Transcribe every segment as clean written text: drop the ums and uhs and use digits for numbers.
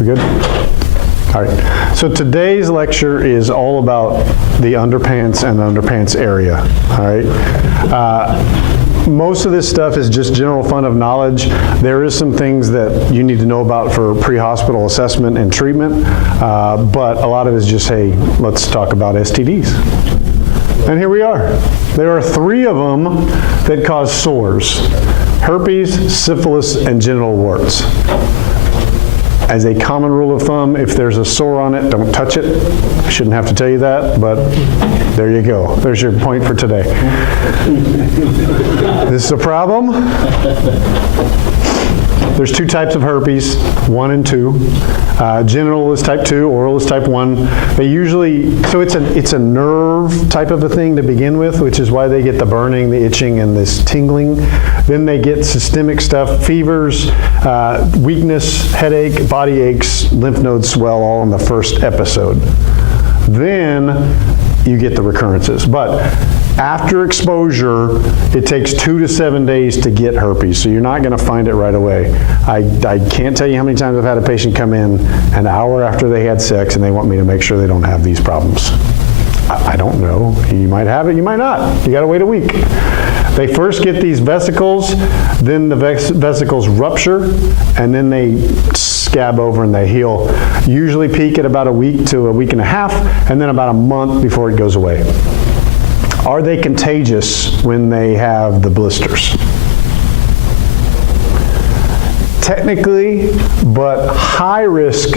We good? All right. So today's lecture is all about the underpants and the underpants area. All right. Most of this stuff is just general fun of knowledge. There is some things that you need to know about for pre-hospital assessment and treatment, but a lot of it is just, hey, let's talk about STDs. And here we are. There are 3 of them that cause sores: herpes, syphilis, and genital warts. As a common rule of thumb, if there's a sore on it, don't touch it. I shouldn't have to tell you that, but there you go. There's your point for today. This is a problem. There's 2 types of herpes, 1 and 2. Genital is type 2, oral is type 1. They usually, so it's a nerve type of a thing to begin with, which is why they get the burning, the itching, and this tingling. Then they get systemic stuff, fevers, weakness, headache, body aches, lymph nodes swell, all in the first episode. Then you get the recurrences. But after exposure, it takes 2 to 7 days to get herpes, so you're not going to find it right away. I can't tell you how many times I've had a patient come in an hour after they had sex and they want me to make sure they don't have these problems. I don't know. You might have it, you might not. You got to wait a week. They first get these vesicles, then the vesicles rupture, and then they scab over and they heal. Usually peak at about a week to a week and a half, and then about a month before it goes away. Are they contagious when they have the blisters? Technically, but high risk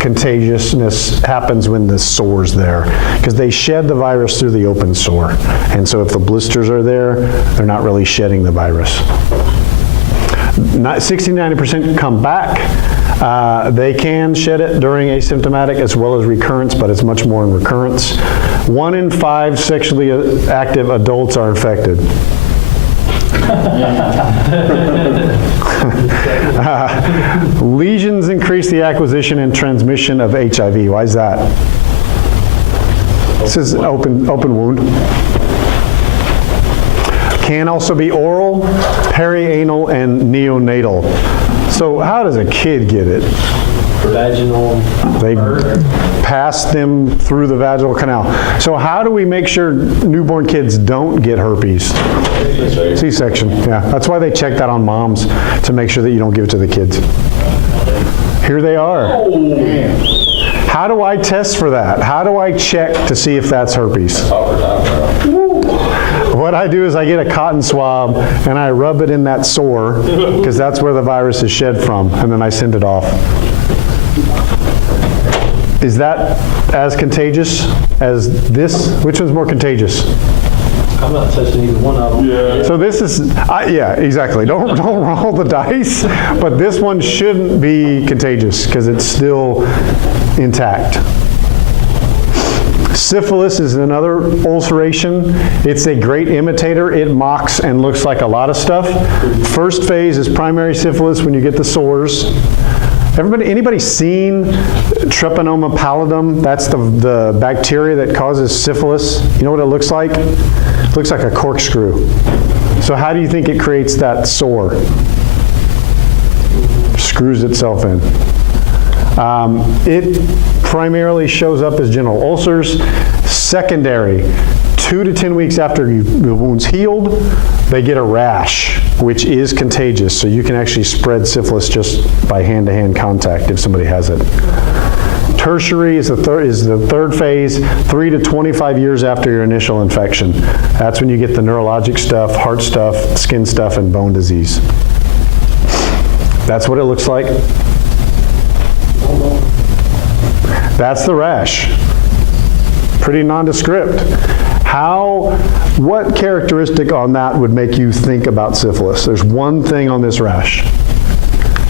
contagiousness happens when the sore's there, because they shed the virus through the open sore. And so if the blisters are there, they're not really shedding the virus. 60–90% come back. They can shed it during asymptomatic as well as recurrence, but it's much more in recurrence. 1 in 5 sexually active adults are infected. Lesions increase the acquisition and transmission of HIV. Why is that? This is open wound. Can also be oral, perianal, and neonatal. So how does a kid get it? Vaginal. They pass them through the vaginal canal. So how do we make sure newborn kids don't get herpes? C-section, yeah. That's why they check that on moms, to make sure that you don't give it to the kids. Here they are. How do I test for that? How do I check to see if that's herpes? What I do is I get a cotton swab and I rub it in that sore, because that's where the virus is shed from, and then I send it off. Is that as contagious as this? Which one's more contagious? I'm not touching either one of them. Yeah. So this is, yeah, exactly. Don't roll the dice, but this one shouldn't be contagious because it's still intact. Syphilis is another ulceration. It's a great imitator. It mocks and looks like a lot of stuff. First phase is primary syphilis when you get the sores. Anybody seen Treponema pallidum? That's the bacteria that causes syphilis. You know what it looks like? It looks like a corkscrew. So how do you think it creates that sore? Screws itself in. It primarily shows up as genital ulcers. Secondary, 2 to 10 weeks after the wound's healed, they get a rash, which is contagious. So you can actually spread syphilis just by hand-to-hand contact if somebody has it. Tertiary is the third phase, 3 to 25 years after your initial infection. That's when you get the neurologic stuff, heart stuff, skin stuff, and bone disease. That's what it looks like. That's the rash. Pretty nondescript. What characteristic on that would make you think about syphilis? There's one thing on this rash,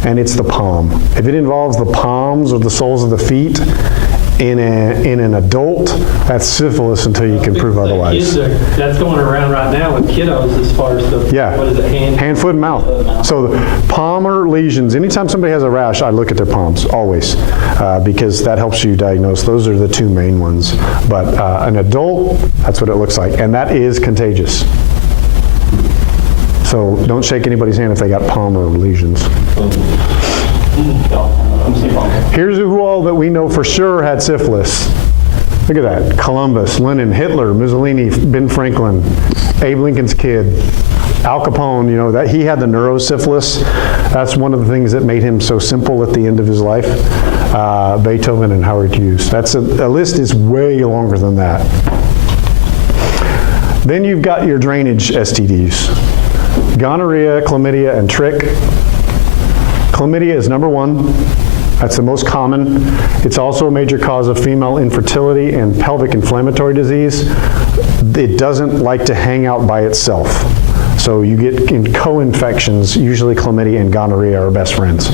and it's the palm. If it involves the palms or the soles of the feet in an adult, that's syphilis until you can prove otherwise. That's going around right now with kiddos as far as the, what is it, hand, foot, and mouth. So the palmar lesions, anytime somebody has a rash, I look at their palms, always, because that helps you diagnose. Those are the 2 main ones. But an adult, that's what it looks like, and that is contagious. So don't shake anybody's hand if they got palmar lesions. Here's who all that we know for sure had syphilis. Look at that. Columbus, Lenin, Hitler, Mussolini, Ben Franklin, Abe Lincoln's kid, Al Capone, you know, that he had the neurosyphilis. That's one of the things that made him so simple at the end of his life. Beethoven and Howard Hughes. That's a list is way longer than that. Then you've got your drainage STDs. Gonorrhea, chlamydia, and trick. Chlamydia is number one. That's the most common. It's also a major cause of female infertility and pelvic inflammatory disease. It doesn't like to hang out by itself. So you get in co-infections, usually chlamydia and gonorrhea are best friends.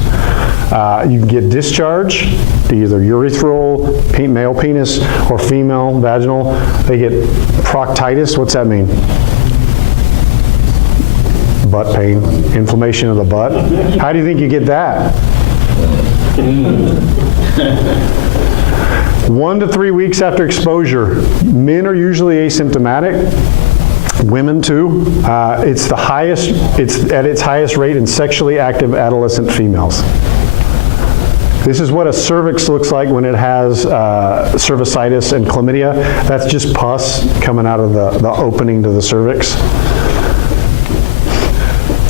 You can get discharge to either urethral, male penis, or female, vaginal. They get proctitis. What's that mean? Butt pain, inflammation of the butt. How do you think you get that? 1 to 3 weeks after exposure. Men are usually asymptomatic. Women too. It's at its highest rate in sexually active adolescent females. This is what a cervix looks like when it has cervicitis and chlamydia. That's just pus coming out of the opening to the cervix.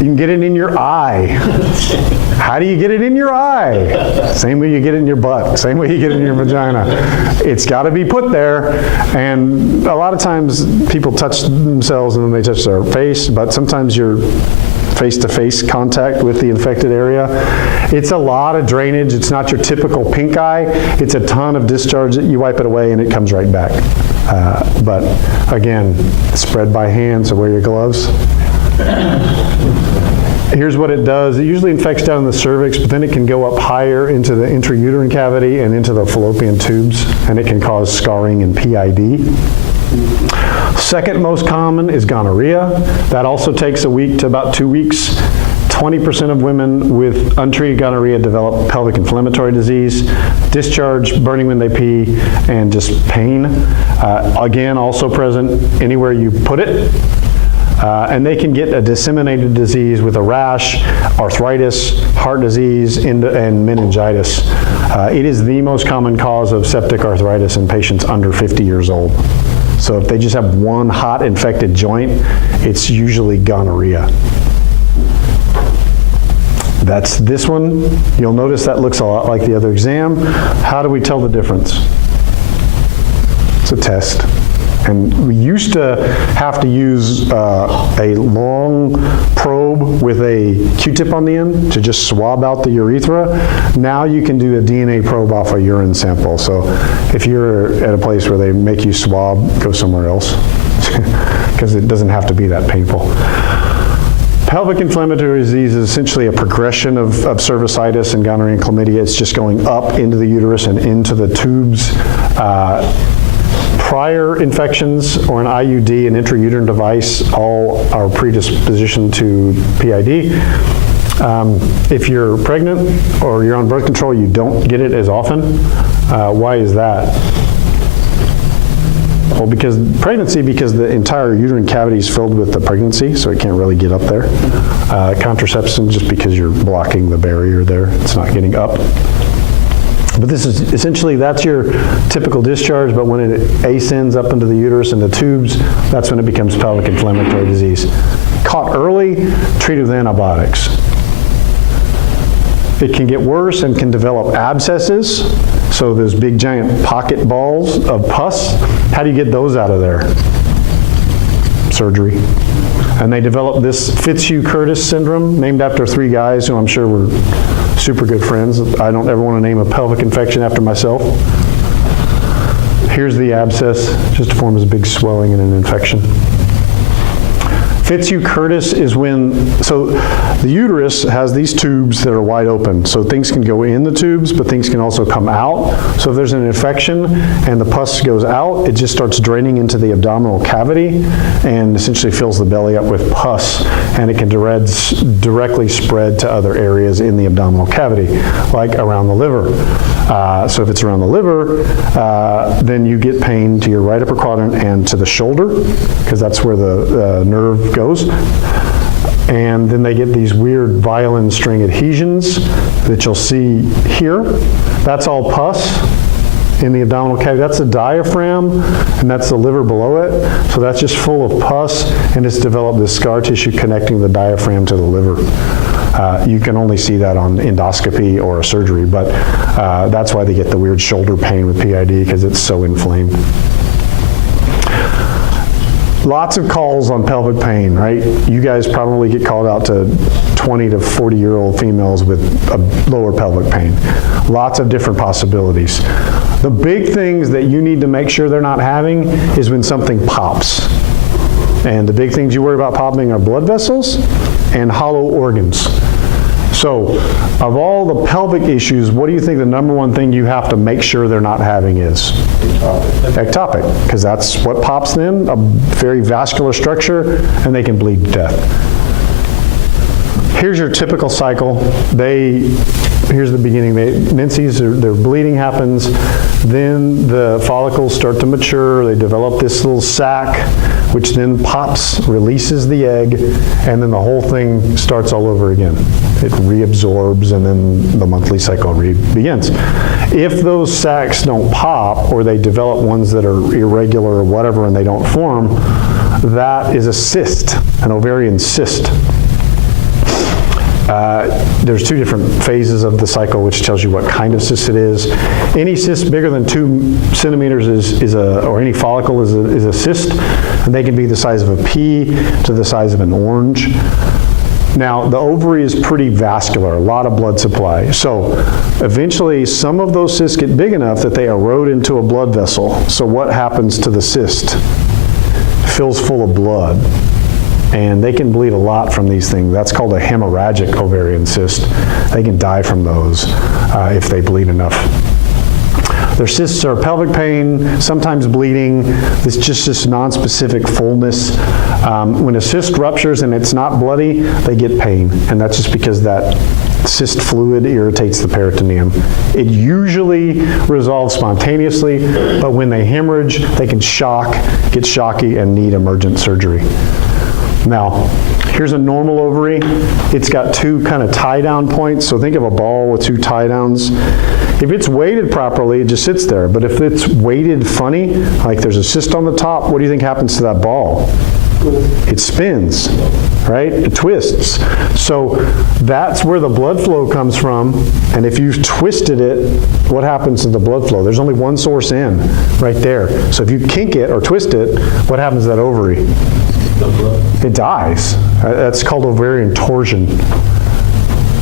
You can get it in your eye. How do you get it in your eye? Same way you get it in your butt, same way you get it in your vagina. It's got to be put there, and a lot of times people touch themselves and then they touch their face, but sometimes you're face-to-face contact with the infected area. It's a lot of drainage. It's not your typical pink eye. It's a ton of discharge that you wipe it away and it comes right back. But again, spread by hand, so wear your gloves. Here's what it does. It usually infects down in the cervix, but then it can go up higher into the intrauterine cavity and into the fallopian tubes, and it can cause scarring and PID. Second most common is gonorrhea. That also takes a week to about 2 weeks. 20% of women with untreated gonorrhea develop pelvic inflammatory disease, discharge, burning when they pee, and just pain. Again, also present anywhere you put it. And they can get a disseminated disease with a rash, arthritis, heart disease, and meningitis. It is the most common cause of septic arthritis in patients under 50 years old. So if they just have one hot infected joint, it's usually gonorrhea. That's this one. You'll notice that looks a lot like the other exam. How do we tell the difference? It's a test. And we used to have to use a long probe with a Q-tip on the end to just swab out the urethra. Now you can do a DNA probe off a urine sample. So if you're at a place where they make you swab, go somewhere else, because it doesn't have to be that painful. Pelvic inflammatory disease is essentially a progression of cervicitis and gonorrhea and chlamydia. It's just going up into the uterus and into the tubes. Prior infections or an IUD, an intrauterine device, all are predisposition to PID. If you're pregnant or you're on birth control, you don't get it as often. Why is that? Well, because the entire uterine cavity is filled with the pregnancy, so it can't really get up there. Contraception, just because you're blocking the barrier there, it's not getting up. But this is essentially, that's your typical discharge, but when it ascends up into the uterus and the tubes, that's when it becomes pelvic inflammatory disease. Caught early, treated with antibiotics. It can get worse and can develop abscesses, so those big giant pocket balls of pus. How do you get those out of there? Surgery. And they develop this Fitzhugh-Curtis syndrome, named after 3 guys who I'm sure were super good friends. I don't ever want to name a pelvic infection after myself. Here's the abscess, just forms a big swelling and an infection. Fitzhugh-Curtis is when, so the uterus has these tubes that are wide open, so things can go in the tubes, but things can also come out. So if there's an infection and the pus goes out, it just starts draining into the abdominal cavity and essentially fills the belly up with pus, and it can directly spread to other areas in the abdominal cavity, like around the liver. So if it's around the liver, then you get pain to your right upper quadrant and to the shoulder, because that's where the nerve goes. And then they get these weird violin string adhesions that you'll see here. That's all pus in the abdominal cavity. That's the diaphragm, and that's the liver below it. So that's just full of pus, and it's developed this scar tissue connecting the diaphragm to the liver. You can only see that on endoscopy or a surgery, but that's why they get the weird shoulder pain with PID, because it's so inflamed. Lots of calls on pelvic pain, right? You guys probably get called out to 20 to 40-year-old females with a lower pelvic pain. Lots of different possibilities. The big things that you need to make sure they're not having is when something pops. And the big things you worry about popping are blood vessels and hollow organs. So, of all the pelvic issues, what do you think the number one thing you have to make sure they're not having is? Ectopic, because that's what pops then, a very vascular structure, and they can bleed to death. Here's your typical cycle. Here's the beginning. Menses, their bleeding happens, then the follicles start to mature, they develop this little sac, which then pops, releases the egg, and then the whole thing starts all over again. It reabsorbs, and then the monthly cycle begins. If those sacs don't pop, or they develop ones that are irregular or whatever, and they don't form, that is a cyst, an ovarian cyst. There's two different phases of the cycle, which tells you what kind of cyst it is. Any cyst bigger than 2 centimeters or any follicle is a cyst, and they can be the size of a pea to the size of an orange. Now, the ovary is pretty vascular, a lot of blood supply. So eventually, some of those cysts get big enough that they erode into a blood vessel. So what happens to the cyst? It fills full of blood. And they can bleed a lot from these things. That's called a hemorrhagic ovarian cyst. They can die from those if they bleed enough. Their cysts are pelvic pain, sometimes bleeding. It's just this nonspecific fullness. When a cyst ruptures and it's not bloody, they get pain. And that's just because that cyst fluid irritates the peritoneum. It usually resolves spontaneously, but when they hemorrhage, they can get shocky, and need emergent surgery. Now, here's a normal ovary. It's got 2 kind of tie-down points. So think of a ball with 2 tie-downs. If it's weighted properly, it just sits there. But if it's weighted funny, like there's a cyst on the top, what do you think happens to that ball? It spins, right? It twists. So that's where the blood flow comes from. And if you've twisted it, what happens to the blood flow? There's only one source in, right there. So if you kink it or twist it, what happens to that ovary? It dies. That's called ovarian torsion.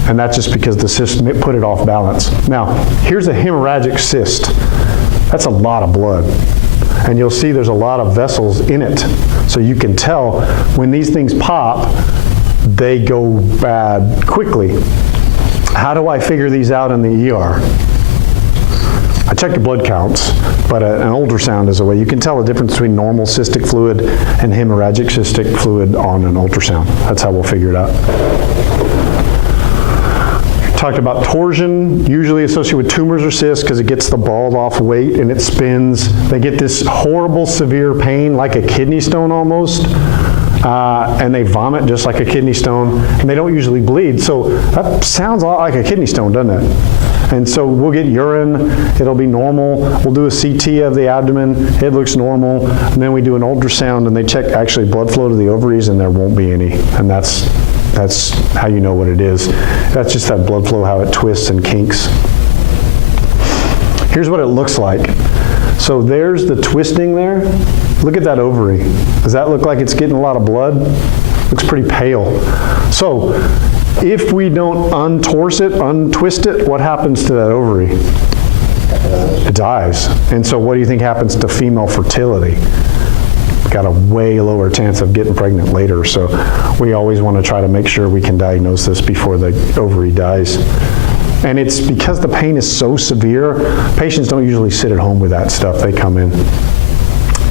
And that's just because the cyst put it off balance. Now, here's a hemorrhagic cyst. That's a lot of blood. And you'll see there's a lot of vessels in it. So you can tell when these things pop, they go bad quickly. How do I figure these out in the ER? I check your blood counts, but an ultrasound is a way. You can tell the difference between normal cystic fluid and hemorrhagic cystic fluid on an ultrasound. That's how we'll figure it out. Talked about torsion, usually associated with tumors or cysts because it gets the ball off weight and it spins. They get this horrible, severe pain, like a kidney stone almost. And they vomit just like a kidney stone, and they don't usually bleed. So that sounds a lot like a kidney stone, doesn't it? And so we'll get urine, it'll be normal. We'll do a CT of the abdomen, it looks normal. And then we do an ultrasound and they check actually blood flow to the ovaries, and there won't be any. And that's how you know what it is. That's just that blood flow, how it twists and kinks. Here's what it looks like. So there's the twisting there. Look at that ovary. Does that look like it's getting a lot of blood? Looks pretty pale. So if we don't untwist it, what happens to that ovary? It dies. And so what do you think happens to female fertility? Got a way lower chance of getting pregnant later. So we always want to try to make sure we can diagnose this before the ovary dies. And it's because the pain is so severe, patients don't usually sit at home with that stuff. They come in.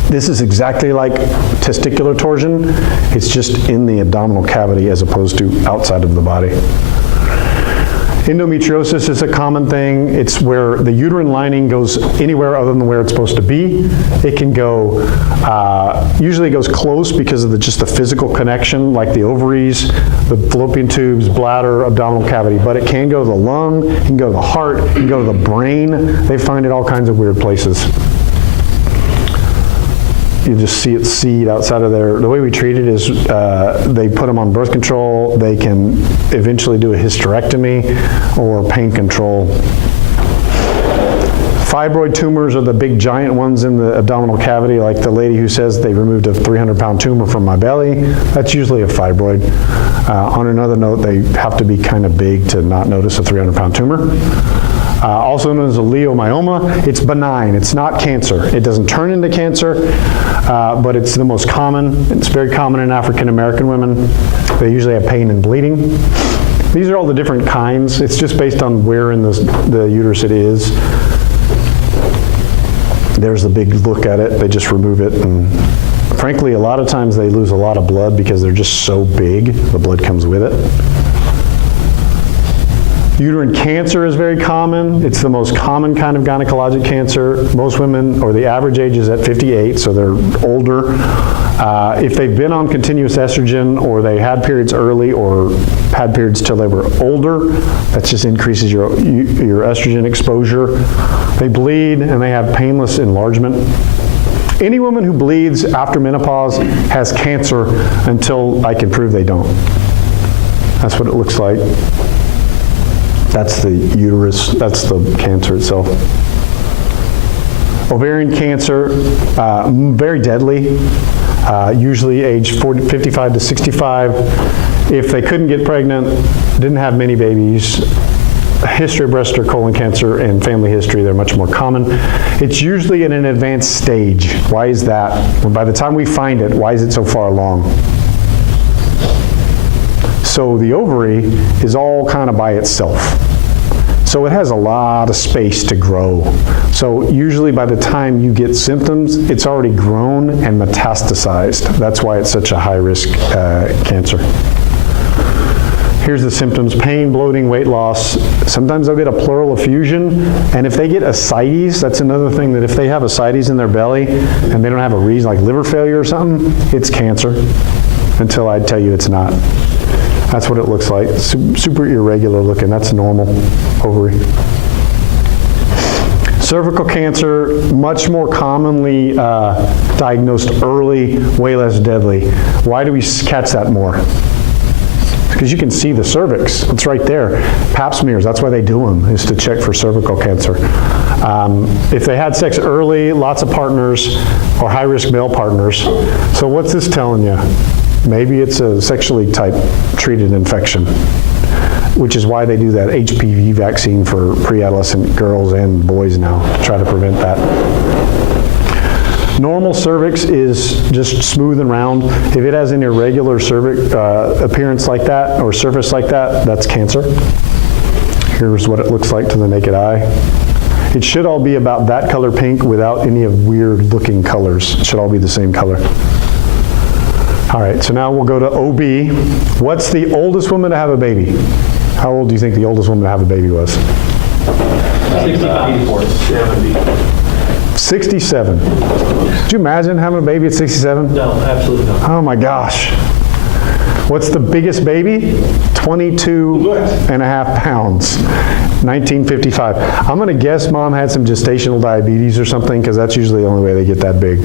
This is exactly like testicular torsion. It's just in the abdominal cavity as opposed to outside of the body. Endometriosis is a common thing. It's where the uterine lining goes anywhere other than where it's supposed to be. It can go, usually it goes close because of just the physical connection, like the ovaries, the fallopian tubes, bladder, abdominal cavity. But it can go to the lung, it can go to the heart, it can go to the brain. They find it all kinds of weird places. You just see it seed outside of there. The way we treat it is they put them on birth control. They can eventually do a hysterectomy or pain control. Fibroid tumors are the big giant ones in the abdominal cavity, like the lady who says they removed a 300-pound tumor from my belly. That's usually a fibroid. On another note, they have to be kind of big to not notice a 300-pound tumor. Also known as a leiomyoma. It's benign. It's not cancer. It doesn't turn into cancer, but it's the most common. It's very common in African American women. They usually have pain and bleeding. These are all the different kinds. It's just based on where in the uterus it is. There's the big look at it. They just remove it, and frankly, a lot of times they lose a lot of blood because they're just so big. The blood comes with it. Uterine cancer is very common. It's the most common kind of gynecologic cancer. Most women, or the average age is at 58, so they're older. If they've been on continuous estrogen, or they had periods early, or had periods till they were older, that just increases your estrogen exposure. They bleed and they have painless enlargement. Any woman who bleeds after menopause has cancer until I can prove they don't. That's what it looks like. That's the uterus, that's the cancer itself. Ovarian cancer, very deadly, usually age 55 to 65. If they couldn't get pregnant, didn't have many babies, history of breast or colon cancer, and family history, they're much more common. It's usually in an advanced stage. Why is that? Well, by the time we find it, why is it so far along? So the ovary is all kind of by itself. So it has a lot of space to grow. So usually by the time you get symptoms, it's already grown and metastasized. That's why it's such a high-risk cancer. Here's the symptoms: pain, bloating, weight loss. Sometimes they'll get a pleural effusion, and if they get ascites, that's another thing, that if they have ascites in their belly and they don't have a reason, like liver failure or something, it's cancer, until I tell you it's not. That's what it looks like. Super irregular looking. That's normal ovary. Cervical cancer, much more commonly diagnosed early, way less deadly. Why do we catch that more? Because you can see the cervix. It's right there. Pap smears, that's why they do them, is to check for cervical cancer. If they had sex early, lots of partners, or high-risk male partners. So what's this telling you? Maybe it's a sexually treated infection, which is why they do that HPV vaccine for pre-adolescent girls and boys now, to try to prevent that. Normal cervix is just smooth and round. If it has an irregular cervix appearance like that, or surface like that, that's cancer. Here's what it looks like to the naked eye. It should all be about that color pink without any of weird looking colors. It should all be the same color. All right, so now we'll go to OB. What's the oldest woman to have a baby? How old do you think the oldest woman to have a baby was? 67. Could you imagine having a baby at 67? No, absolutely not. Oh my gosh. What's the biggest baby? 22 and a half pounds. 1955. I'm going to guess mom had some gestational diabetes or something, because that's usually the only way they get that big.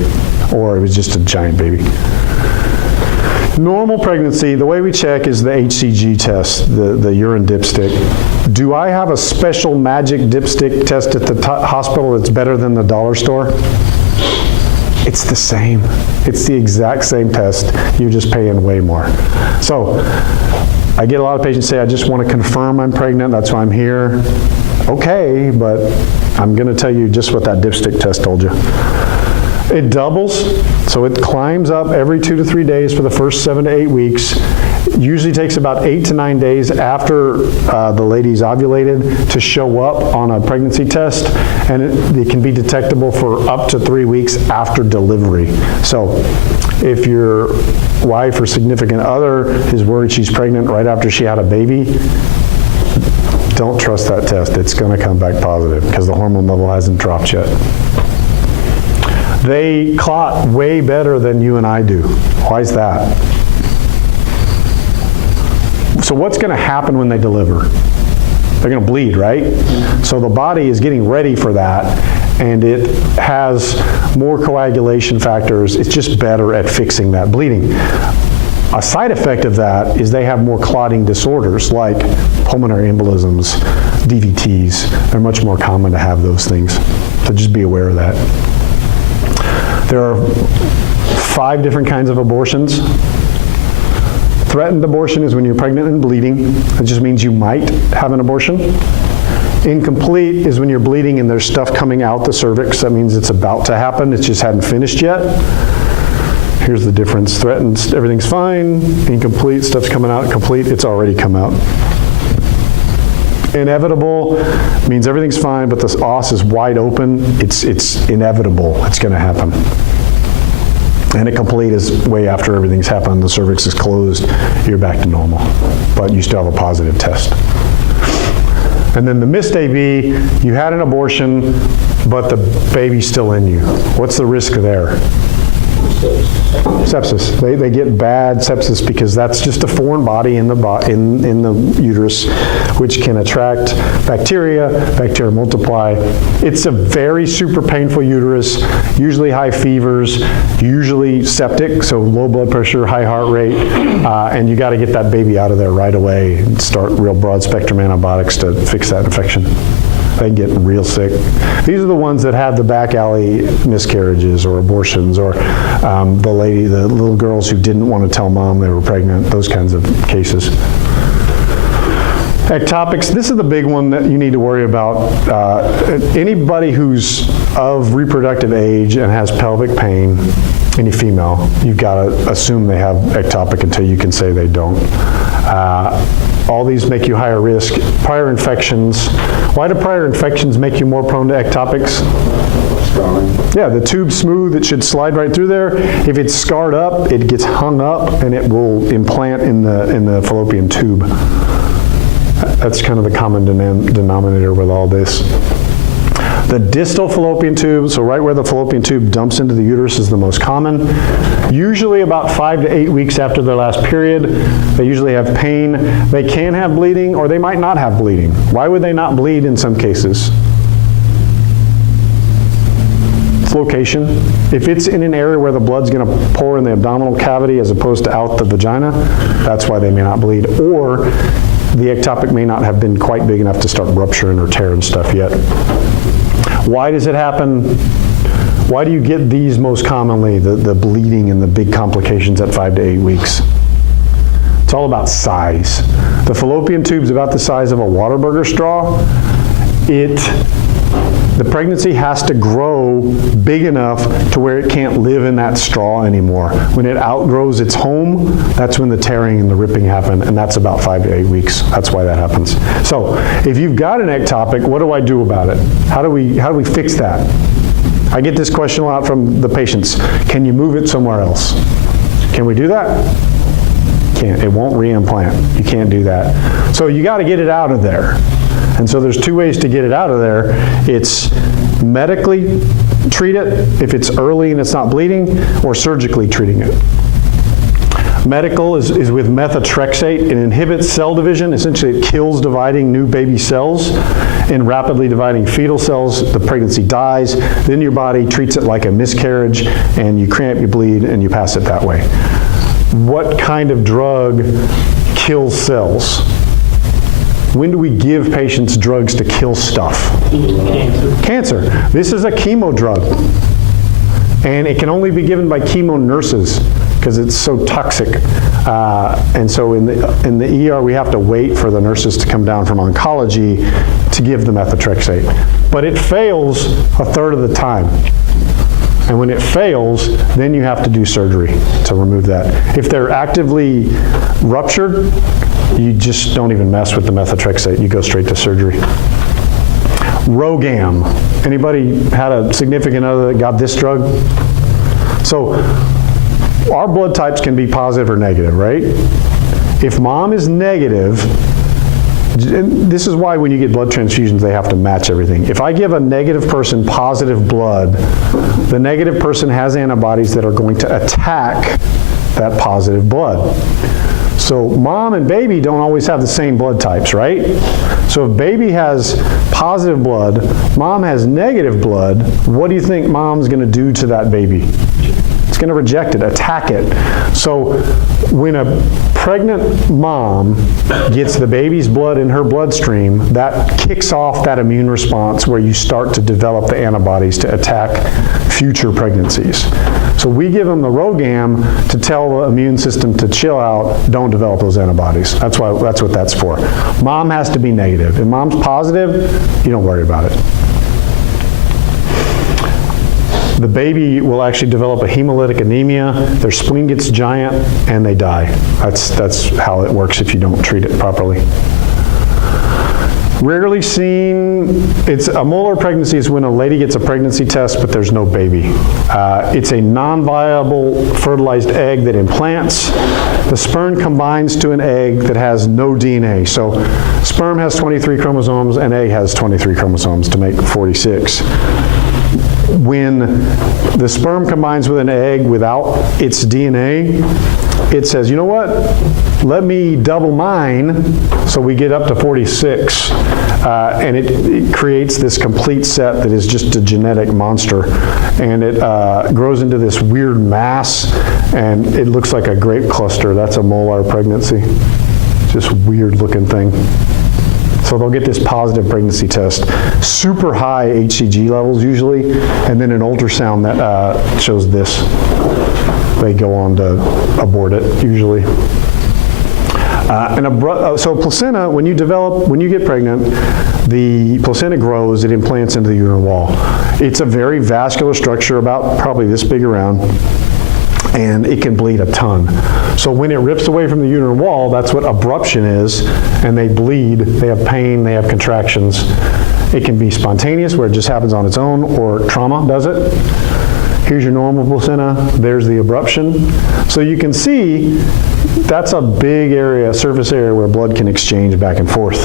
Or it was just a giant baby. Normal pregnancy, the way we check is the HCG test, the urine dipstick. Do I have a special magic dipstick test at the hospital that's better than the dollar store? It's the same. It's the exact same test. You're just paying way more. So I get a lot of patients say, I just want to confirm I'm pregnant, that's why I'm here. Okay, but I'm going to tell you just what that dipstick test told you. It doubles, so it climbs up every 2 to 3 days for the first 7 to 8 weeks. Usually takes about 8 to 9 days after the lady's ovulated to show up on a pregnancy test, and it can be detectable for up to 3 weeks after delivery. So if your wife or significant other is worried she's pregnant right after she had a baby, don't trust that test. It's going to come back positive because the hormone level hasn't dropped yet. They clot way better than you and I do. Why is that? So what's going to happen when they deliver? They're going to bleed, right? So the body is getting ready for that, and it has more coagulation factors. It's just better at fixing that bleeding. A side effect of that is they have more clotting disorders like pulmonary embolisms, DVTs. They're much more common to have those things. So just be aware of that. There are 5 different kinds of abortions. Threatened abortion is when you're pregnant and bleeding. It just means you might have an abortion. Incomplete is when you're bleeding and there's stuff coming out the cervix. That means it's about to happen. It just hadn't finished yet. Here's the difference. Threatened, everything's fine. Incomplete, stuff's coming out. Complete, it's already come out. Inevitable means everything's fine, but the os is wide open. It's inevitable. It's going to happen. And a complete is way after everything's happened, the cervix is closed, you're back to normal, but you still have a positive test. And then the missed AB, you had an abortion, but the baby's still in you. What's the risk there? Sepsis. They get bad sepsis because that's just a foreign body in the uterus, which can attract bacteria. Bacteria multiply. It's a very super painful uterus, usually high fevers, usually septic, so low blood pressure, high heart rate, and you got to get that baby out of there right away and start real broad spectrum antibiotics to fix that infection. They get real sick. These are the ones that have the back alley miscarriages or abortions, or the little girls who didn't want to tell mom they were pregnant, those kinds of cases. Ectopics, this is the big one that you need to worry about. Anybody who's of reproductive age and has pelvic pain, any female, you've got to assume they have ectopic until you can say they don't. All these make you higher risk. Prior infections. Why do prior infections make you more prone to ectopics? Yeah, the tube's smooth, it should slide right through there. If it's scarred up, it gets hung up and it will implant in the fallopian tube. That's kind of the common denominator with all this. The distal fallopian tube, so right where the fallopian tube dumps into the uterus, is the most common. Usually about 5 to 8 weeks after their last period, they usually have pain. They can have bleeding, or they might not have bleeding. Why would they not bleed in some cases? It's location. If it's in an area where the blood's going to pour in the abdominal cavity as opposed to out the vagina, that's why they may not bleed. Or the ectopic may not have been quite big enough to start rupturing or tearing stuff yet. Why does it happen? Why do you get these most commonly, the bleeding and the big complications at 5 to 8 weeks? It's all about size. The fallopian tube's about the size of a Whataburger straw. The pregnancy has to grow big enough to where it can't live in that straw anymore. When it outgrows its home, that's when the tearing and the ripping happen, and that's about 5 to 8 weeks. That's why that happens. So if you've got an ectopic, what do I do about it? How do we fix that? I get this question a lot from the patients. Can you move it somewhere else? Can we do that? Can't. It won't reimplant. You can't do that. So you got to get it out of there. And so there's 2 ways to get it out of there. It's medically treat it if it's early and it's not bleeding, or surgically treating it. Medical is with methotrexate. It inhibits cell division. Essentially, it kills dividing new baby cells. In rapidly dividing fetal cells, the pregnancy dies. Then your body treats it like a miscarriage, and you cramp, you bleed, and you pass it that way. What kind of drug kills cells? When do we give patients drugs to kill stuff? Cancer. This is a chemo drug. And it can only be given by chemo nurses because it's so toxic. And so in the ER, we have to wait for the nurses to come down from oncology to give the methotrexate. But it fails a third of the time. And when it fails, then you have to do surgery to remove that. If they're actively ruptured, you just don't even mess with the methotrexate. You go straight to surgery. Rogam. Anybody had a significant other that got this drug? So our blood types can be positive or negative, right? If mom is negative, And this is why when you get blood transfusions, they have to match everything. If I give a negative person positive blood, the negative person has antibodies that are going to attack that positive blood. So mom and baby don't always have the same blood types, right? So if baby has positive blood, mom has negative blood, what do you think mom's going to do to that baby? It's going to reject it, attack it. So when a pregnant mom gets the baby's blood in her bloodstream, that kicks off that immune response where you start to develop the antibodies to attack future pregnancies. So we give them the RhoGAM to tell the immune system to chill out, don't develop those antibodies. That's what that's for. Mom has to be negative. If mom's positive, you don't worry about it. The baby will actually develop a hemolytic anemia, their spleen gets giant, and they die. That's how it works if you don't treat it properly. Rarely seen, it's a molar pregnancy is when a lady gets a pregnancy test but there's no baby. It's a non-viable fertilized egg that implants. The sperm combines to an egg that has no DNA. So sperm has 23 chromosomes and egg has 23 chromosomes to make 46. When the sperm combines with an egg without its DNA, it says, you know what, let me double mine, so we get up to 46. And it creates this complete set that is just a genetic monster. And it grows into this weird mass, and it looks like a grape cluster. That's a molar pregnancy. Just weird looking thing. So they'll get this positive pregnancy test, super high HCG levels usually, and then an ultrasound that shows this. They go on to abort it usually. So placenta, when you get pregnant, the placenta grows, it implants into the uterine wall. It's a very vascular structure, about probably this big around, and it can bleed a ton. So when it rips away from the uterine wall, that's what abruption is, and they bleed, they have pain, they have contractions. It can be spontaneous, where it just happens on its own, or trauma does it. Here's your normal placenta, there's the abruption. So you can see that's a big area, surface area where blood can exchange back and forth.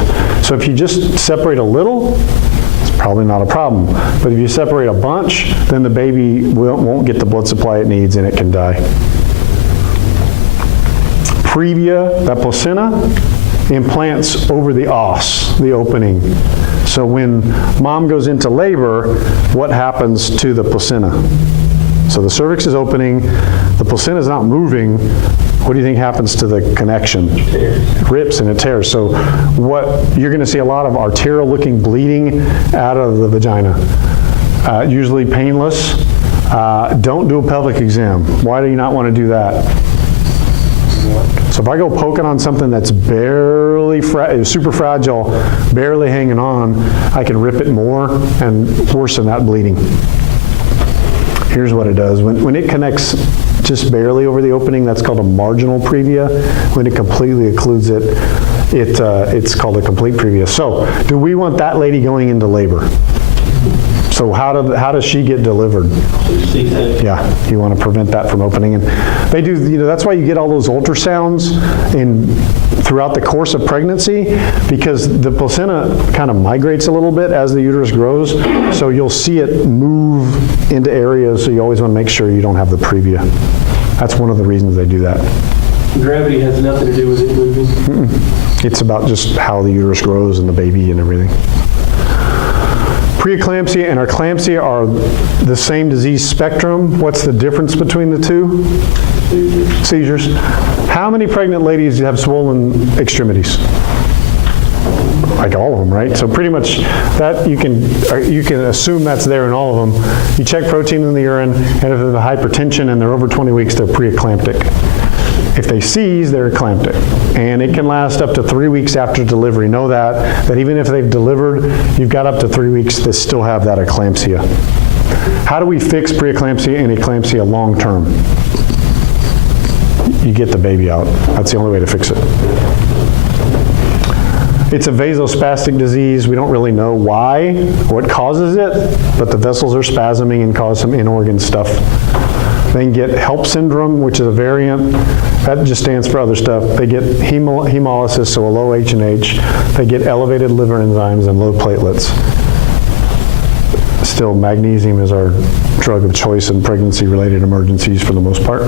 So if you just separate a little, it's probably not a problem. But if you separate a bunch, then the baby won't get the blood supply it needs and it can die. Previa, that placenta, implants over the os, the opening. So when mom goes into labor, what happens to the placenta? So the cervix is opening, the placenta is not moving. What do you think happens to the connection? It rips and it tears. So you're going to see a lot of arterial looking bleeding out of the vagina. Usually painless. Don't do a pelvic exam. Why do you not want to do that? So if I go poking on something that's barely, super fragile, barely hanging on, I can rip it more and worsen that bleeding. Here's what it does. When it connects just barely over the opening, that's called a marginal previa. When it completely occludes it, it's called a complete previa. So do we want that lady going into labor? So how does she get delivered? Yeah, you want to prevent that from opening. And they do, that's why you get all those ultrasounds throughout the course of pregnancy, because the placenta kind of migrates a little bit as the uterus grows. So you'll see it move into areas, so you always want to make sure you don't have the previa. That's one of the reasons they do that. Gravity has nothing to do with it moving? It's about just how the uterus grows and the baby and everything. Preeclampsia and eclampsia are the same disease spectrum. What's the difference between the two? Seizures. How many pregnant ladies have swollen extremities? Like all of them, right? So pretty much that you can assume that's there in all of them. You check protein in the urine, and if they have hypertension and they're over 20 weeks, they're preeclamptic. If they seize, they're eclamptic. And it can last up to 3 weeks after delivery. Know that even if they've delivered, you've got up to 3 weeks to still have that eclampsia. How do we fix preeclampsia and eclampsia long term? You get the baby out. That's the only way to fix it. It's a vasospastic disease. We don't really know why, what causes it, but the vessels are spasming and cause some in-organ stuff. They can get HELP syndrome, which is a variant. That just stands for other stuff. They get hemolysis, so a low H&H. They get elevated liver enzymes and low platelets. Still, magnesium is our drug of choice in pregnancy-related emergencies for the most part.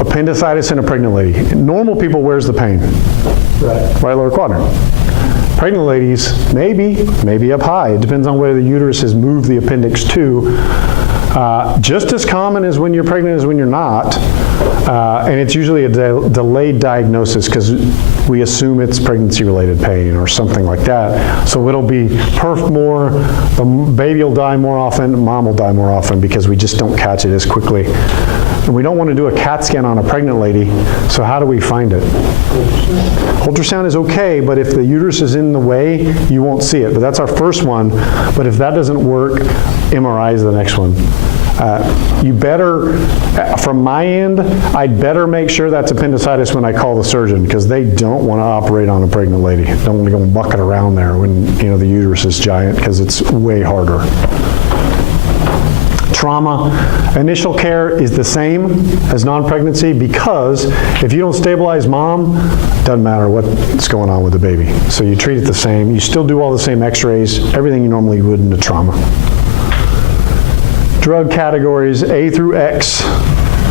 Appendicitis in a pregnant lady. Normal people, where's the pain? Right lower quadrant. Pregnant ladies, maybe up high. It depends on where the uterus has moved the appendix to. Just as common as when you're pregnant as when you're not. And it's usually a delayed diagnosis because we assume it's pregnancy-related pain or something like that. So it'll be perf more, the baby will die more often, mom will die more often because we just don't catch it as quickly. And we don't want to do a CAT scan on a pregnant lady, so how do we find it? Ultrasound is okay, but if the uterus is in the way, you won't see it. But that's our first one. But if that doesn't work, MRI is the next one. You better, from my end, I'd better make sure that's appendicitis when I call the surgeon because they don't want to operate on a pregnant lady. Don't want to go bucket around there when the uterus is giant because it's way harder. Trauma, initial care is the same as non-pregnancy because if you don't stabilize mom, doesn't matter what's going on with the baby. So you treat it the same. You still do all the same x-rays, everything you normally would in a trauma. Drug categories A through X.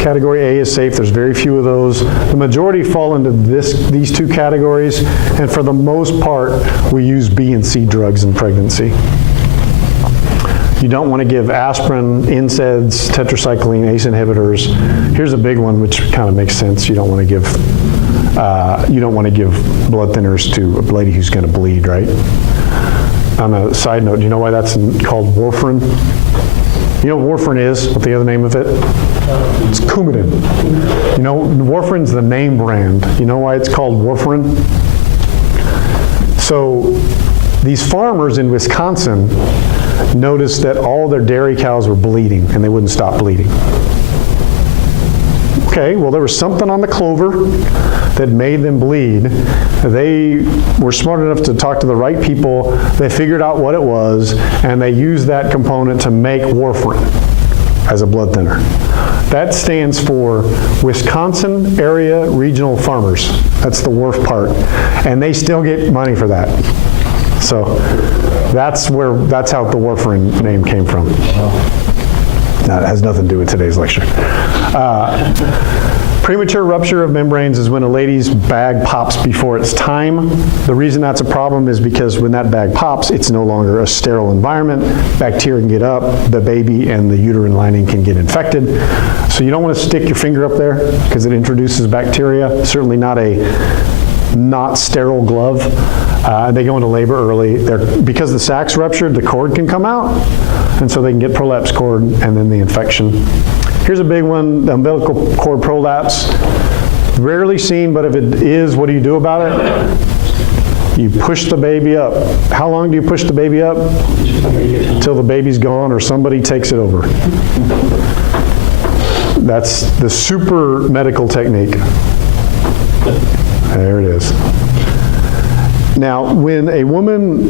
Category A is safe. There's very few of those. The majority fall into these two categories, and for the most part, we use B and C drugs in pregnancy. You don't want to give aspirin, NSAIDs, tetracycline, ACE inhibitors. Here's a big one, which kind of makes sense. You don't want to give blood thinners to a lady who's going to bleed, right? On a side note, do you know why that's called warfarin? You know what warfarin is? What the other name of it? It's Coumadin. Warfarin's the name brand. You know why it's called warfarin? So these farmers in Wisconsin noticed that all their dairy cows were bleeding and they wouldn't stop bleeding. Okay, well there was something on the clover that made them bleed. They were smart enough to talk to the right people. They figured out what it was and they used that component to make warfarin as a blood thinner. That stands for Wisconsin Area Regional Farmers. That's the WARF part. And they still get money for that. So that's how the warfarin name came from. That has nothing to do with today's lecture. Premature rupture of membranes is when a lady's bag pops before its time. The reason that's a problem is because when that bag pops, it's no longer a sterile environment. Bacteria can get up, the baby and the uterine lining can get infected. So you don't want to stick your finger up there because it introduces bacteria. Certainly not a not sterile glove. They go into labor early. Because the sac's ruptured, the cord can come out, and so they can get prolapse cord and then the infection. Here's a big one, the umbilical cord prolapse. Rarely seen, but if it is, what do you do about it? You push the baby up. How long do you push the baby up? Until the baby's gone or somebody takes it over. That's the super medical technique. There it is. Now, when a woman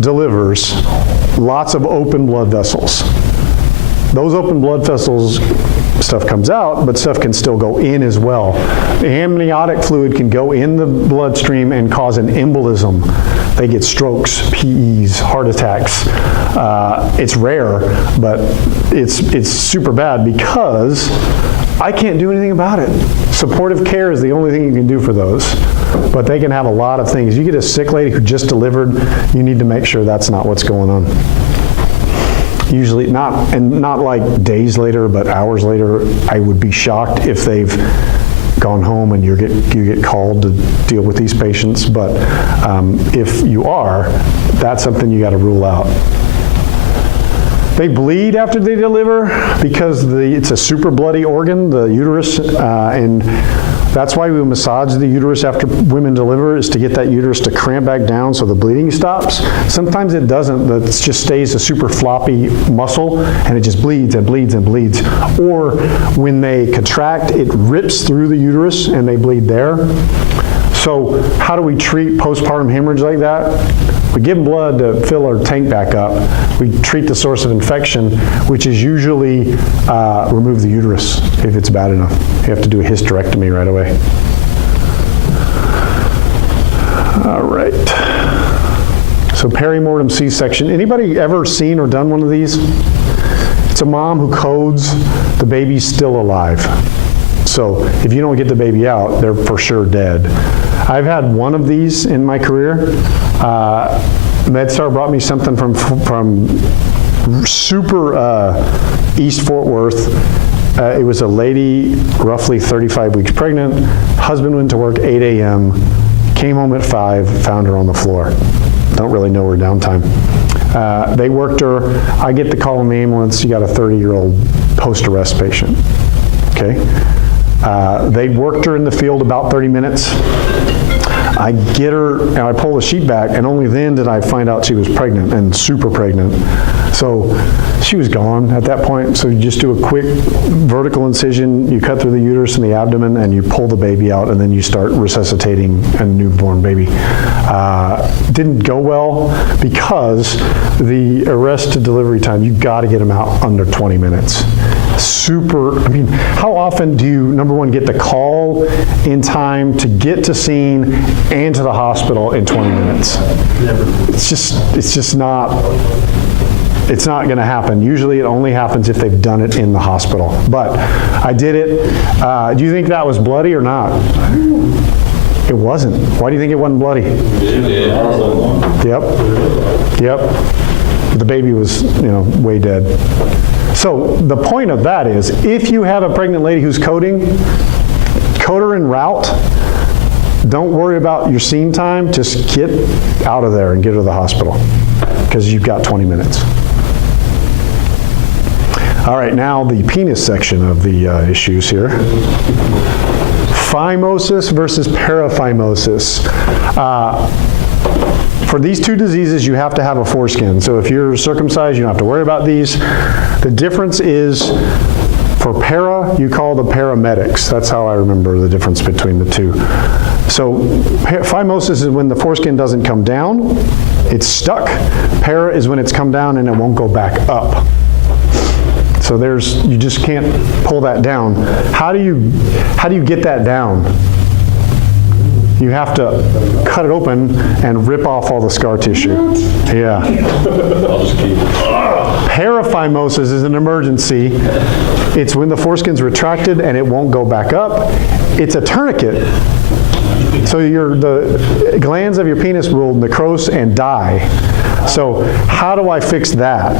delivers, lots of open blood vessels. Those open blood vessels, stuff comes out, but stuff can still go in as well. The amniotic fluid can go in the bloodstream and cause an embolism. They get strokes, PEs, heart attacks. It's rare, but it's super bad because I can't do anything about it. Supportive care is the only thing you can do for those. But they can have a lot of things. You get a sick lady who just delivered, you need to make sure that's not what's going on. Usually not, and not like days later, but hours later. I would be shocked if they've gone home and you get called to deal with these patients. But if you are, that's something you got to rule out. They bleed after they deliver because it's a super bloody organ, the uterus, and that's why we massage the uterus after women deliver, is to get that uterus to cramp back down so the bleeding stops. Sometimes it doesn't, it just stays a super floppy muscle and it just bleeds and bleeds and bleeds. Or when they contract, it rips through the uterus and they bleed there. So how do we treat postpartum hemorrhage like that? We give them blood to fill our tank back up. We treat the source of infection, which is usually remove the uterus if it's bad enough. You have to do a hysterectomy right away. All right. So perimortem C-section. Anybody ever seen or done one of these? It's a mom who codes, the baby's still alive. So if you don't get the baby out, they're for sure dead. I've had one of these in my career. MedStar brought me something from super East Fort Worth. It was a lady, roughly 35 weeks pregnant. Husband went to work 8 a.m., came home at 5, found her on the floor. Don't really know her downtime. They worked her. I get the call in the ambulance. You got a 30-year-old post-arrest patient. Okay. They worked her in the field about 30 minutes. I get her and I pull the sheet back, and only then did I find out she was pregnant and super pregnant. So she was gone at that point. So you just do a quick vertical incision, you cut through the uterus and the abdomen, and you pull the baby out, and then you start resuscitating a newborn baby. Didn't go well because the arrest to delivery time, you got to get them out under 20 minutes. Super, I mean, how often do you, number one, get the call in time to get to scene and to the hospital in 20 minutes? Never. It's just not, it's not going to happen. Usually it only happens if they've done it in the hospital. But I did it. Do you think that was bloody or not? It wasn't. Why do you think it wasn't bloody? Yep. The baby was, way dead. So the point of that is, if you have a pregnant lady who's coding, code her en route. Don't worry about your scene time. Just get out of there and get her to the hospital, because you've got 20 minutes. All right, now the penis section of the issues here. Phimosis versus paraphimosis. For these two diseases, you have to have a foreskin. So if you're circumcised, you don't have to worry about these. The difference is, for para, you call the paramedics. That's how I remember the difference between the two. So phimosis is when the foreskin doesn't come down, it's stuck. Para is when it's come down and it won't go back up. So you just can't pull that down. How do you get that down? You have to cut it open and rip off all the scar tissue. Yeah. Paraphimosis is an emergency. It's when the foreskin's retracted and it won't go back up. It's a tourniquet. So the glands of your penis will necrose and die. So how do I fix that?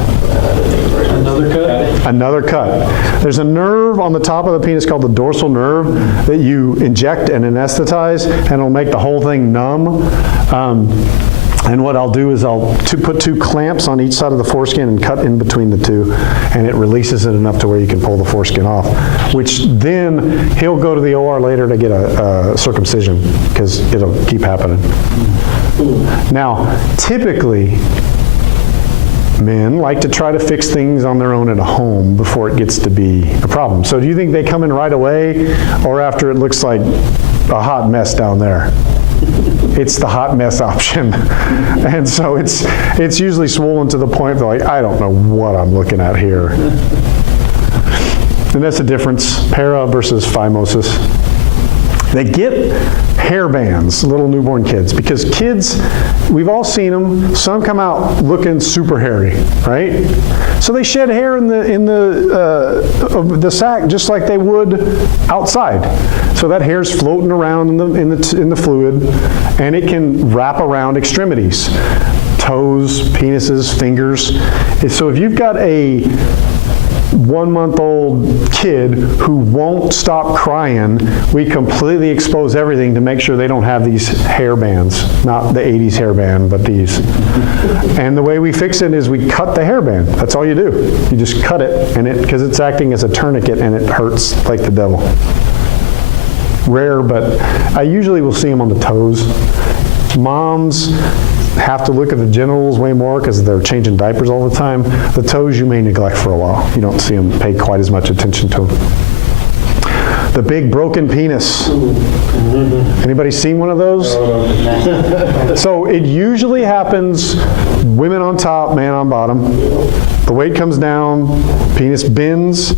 Another cut? Another cut. There's a nerve on the top of the penis called the dorsal nerve that you inject and anesthetize, and it'll make the whole thing numb. And what I'll do is I'll put 2 clamps on each side of the foreskin and cut in between the two, and it releases it enough to where you can pull the foreskin off, which then he'll go to the OR later to get a circumcision, because it'll keep happening. Now, typically, men like to try to fix things on their own at home before it gets to be a problem. So do you think they come in right away, or after it looks like a hot mess down there? It's the hot mess option. And so it's usually swollen to the point they're like, I don't know what I'm looking at here. And that's the difference, para versus phimosis. They get hair bands, little newborn kids, because kids, we've all seen them. Some come out looking super hairy, right? So they shed hair in the sac just like they would outside. So that hair's floating around in the fluid, and it can wrap around extremities, toes, penises, fingers. So if you've got a 1-month-old kid who won't stop crying, we completely expose everything to make sure they don't have these hair bands. Not the 80s hairband, but these. And the way we fix it is we cut the hairband. That's all you do. You just cut it, and because it's acting as a tourniquet, and it hurts like the devil. Rare, but I usually will see them on the toes. Moms have to look at the genitals way more because they're changing diapers all the time. The toes you may neglect for a while. You don't see them, pay quite as much attention to them. The big broken penis. Anybody seen one of those? So it usually happens, women on top, man on bottom. The weight comes down, penis bends,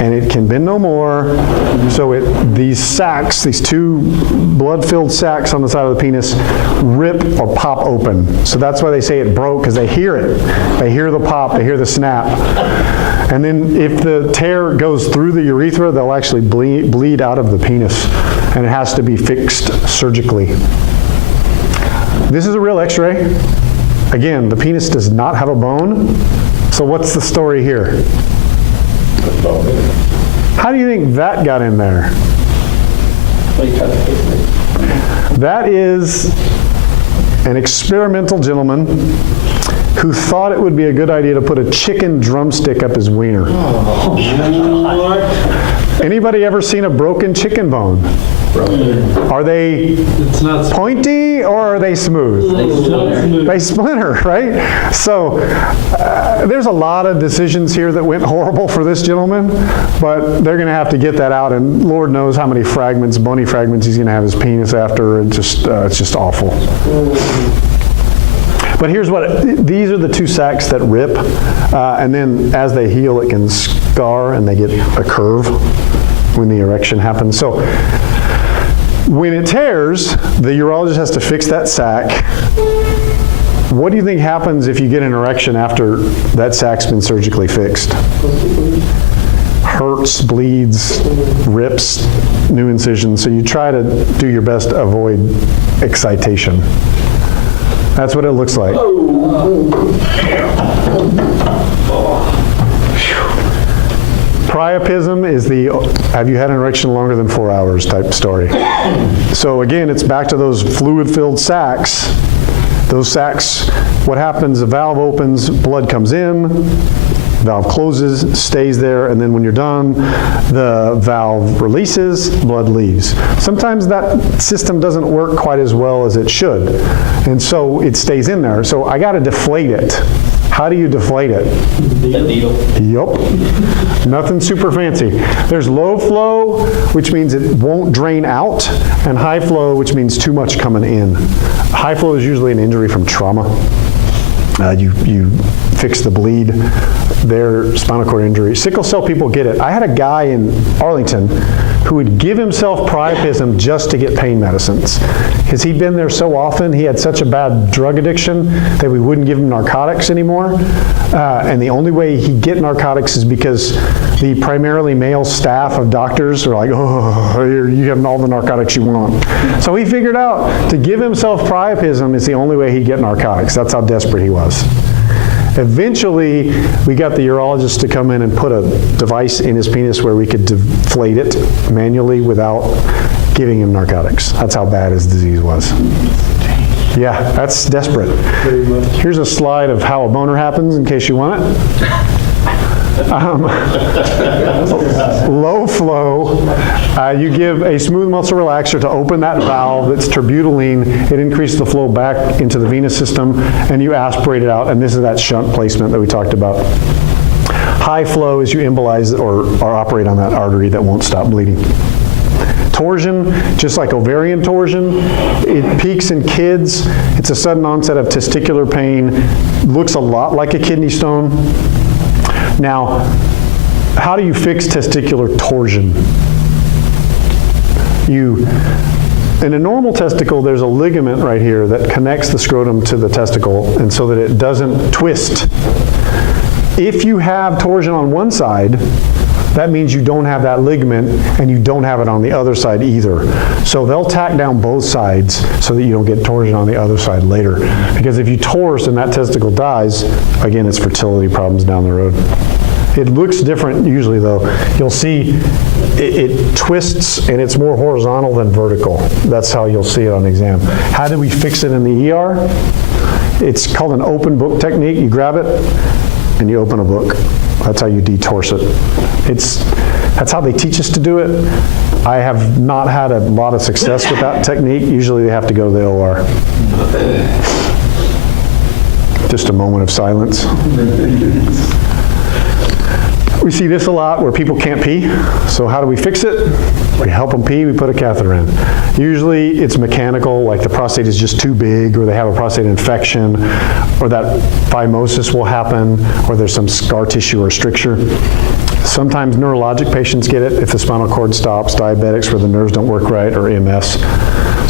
and it can bend no more. So these sacs, these two blood-filled sacs on the side of the penis, rip or pop open. So that's why they say it broke, because they hear it. They hear the pop, they hear the snap. And then if the tear goes through the urethra, they'll actually bleed out of the penis, and it has to be fixed surgically. This is a real x-ray. Again, the penis does not have a bone. So what's the story here? How do you think that got in there? That is an experimental gentleman who thought it would be a good idea to put a chicken drumstick up his wiener. Anybody ever seen a broken chicken bone? Are they pointy or are they smooth? They splinter, right? So there's a lot of decisions here that went horrible for this gentleman, but they're going to have to get that out, and Lord knows how many fragments, bony fragments, he's going to have his penis after. It's just awful. But here's these are the two sacs that rip, and then as they heal, it can scar and they get a curve when the erection happens. So when it tears, the urologist has to fix that sac. What do you think happens if you get an erection after that sac's been surgically fixed? Hurts, bleeds, rips, new incisions. So you try to do your best to avoid excitation. That's what it looks like. Priapism is the have you had an erection longer than 4 hours type story. So again, it's back to those fluid-filled sacs. Those sacs, what happens, the valve opens, blood comes in, valve closes, stays there, and then when you're done, the valve releases, blood leaves. Sometimes that system doesn't work quite as well as it should, and so it stays in there. So I got to deflate it. How do you deflate it? A needle. Yep. Nothing super fancy. There's low flow, which means it won't drain out, and high flow, which means too much coming in. High flow is usually an injury from trauma. You fix the bleed, their spinal cord injury. Sickle cell people get it. I had a guy in Arlington who would give himself priapism just to get pain medicines. Because he'd been there so often, he had such a bad drug addiction that we wouldn't give him narcotics anymore. And the only way he'd get narcotics is because the primarily male staff of doctors are like, oh, you have all the narcotics you want. So he figured out to give himself priapism is the only way he'd get narcotics. That's how desperate he was. Eventually, we got the urologist to come in and put a device in his penis where we could deflate it manually without giving him narcotics. That's how bad his disease was. Yeah, that's desperate. Here's a slide of how a boner happens in case you want it. Low flow, you give a smooth muscle relaxer to open that valve. It's terbutaline. It increases the flow back into the venous system, and you aspirate it out, and this is that shunt placement that we talked about. High flow is you embolize or operate on that artery that won't stop bleeding. Torsion, just like ovarian torsion, it peaks in kids. It's a sudden onset of testicular pain. Looks a lot like a kidney stone. Now, how do you fix testicular torsion? In a normal testicle, there's a ligament right here that connects the scrotum to the testicle, and so that it doesn't twist. If you have torsion on one side, that means you don't have that ligament, and you don't have it on the other side either. So they'll tack down both sides so that you don't get torsion on the other side later. Because if you torse and that testicle dies, again, it's fertility problems down the road. It looks different usually though. You'll see it twists and it's more horizontal than vertical. That's how you'll see it on exam. How do we fix it in the ER? It's called an open book technique. You grab it and you open a book. That's how you detorse it. That's how they teach us to do it. I have not had a lot of success with that technique. Usually they have to go to the OR. Just a moment of silence. We see this a lot where people can't pee. So how do we fix it? We help them pee, we put a catheter in. Usually it's mechanical, like the prostate is just too big, or they have a prostate infection, or that phimosis will happen, or there's some scar tissue or stricture. Sometimes neurologic patients get it if the spinal cord stops, diabetics where the nerves don't work right, or MS.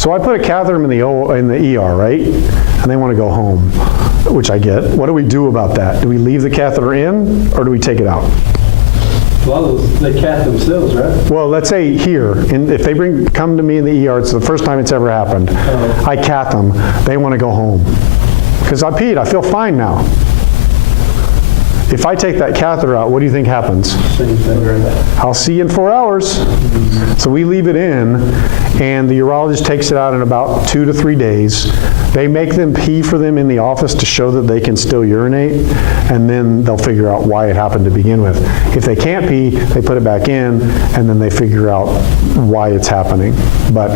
So I put a catheter in the ER, right? And they want to go home, which I get. What do we do about that? Do we leave the catheter in, or do we take it out? Well, they cath themselves, right? Well, let's say here, if they come to me in the ER, it's the first time it's ever happened. I cath them, they want to go home. Because I peed, I feel fine now. If I take that catheter out, what do you think happens? Same thing, right? I'll see you in 4 hours. So we leave it in, and the urologist takes it out in about 2 to 3 days. They make them pee for them in the office to show that they can still urinate, and then they'll figure out why it happened to begin with. If they can't pee, they put it back in, and then they figure out why it's happening. But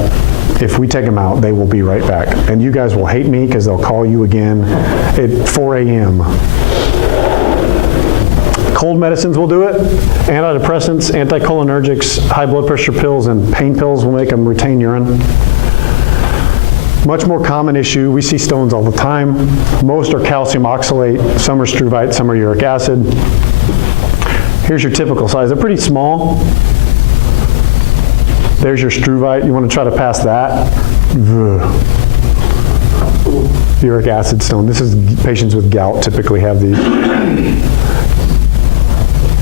if we take them out, they will be right back. And you guys will hate me because they'll call you again at 4 a.m. Cold medicines will do it. Antidepressants, anticholinergics, high blood pressure pills, and pain pills will make them retain urine. Much more common issue, we see stones all the time. Most are calcium oxalate, some are struvite, some are uric acid. Here's your typical size. They're pretty small. There's your struvite. You want to try to pass that. Uric acid stone. This is patients with gout typically have these.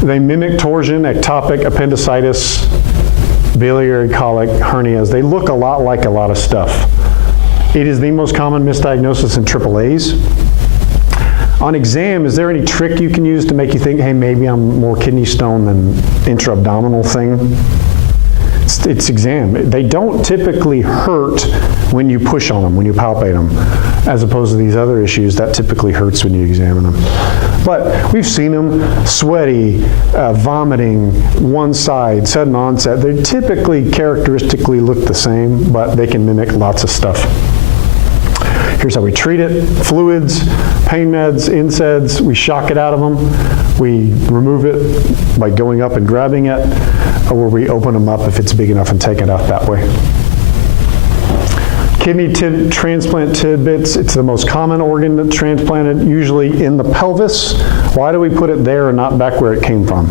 They mimic torsion, ectopic, appendicitis, biliary colic, hernias. They look a lot like a lot of stuff. It is the most common misdiagnosis in AAAs. On exam, is there any trick you can use to make you think, hey, maybe I'm more kidney stone than intra-abdominal thing? It's exam. They don't typically hurt when you push on them, when you palpate them, as opposed to these other issues that typically hurts when you examine them. But we've seen them sweaty, vomiting, one side, sudden onset. They typically characteristically look the same, but they can mimic lots of stuff. Here's how we treat it. Fluids, pain meds, NSAIDs, we shock it out of them. We remove it by going up and grabbing it, or we open them up if it's big enough and take it out that way. Kidney transplant tidbits, it's the most common organ that's transplanted, usually in the pelvis. Why do we put it there and not back where it came from?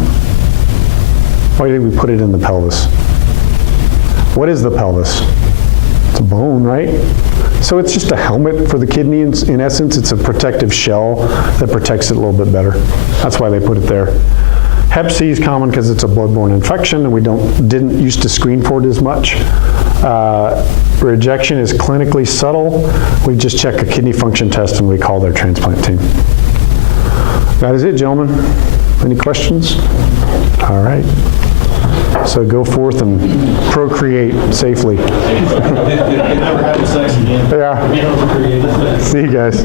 Why did we put it in the pelvis? What is the pelvis? It's a bone, right? So it's just a helmet for the kidney in essence. It's a protective shell that protects it a little bit better. That's why they put it there. Hep C is common because it's a bloodborne infection and we didn't used to screen for it as much. Rejection is clinically subtle. We just check a kidney function test and we call their transplant team. That is it, gentlemen. Any questions? All right. So go forth and procreate safely. Never having sex again. Yeah. See you guys.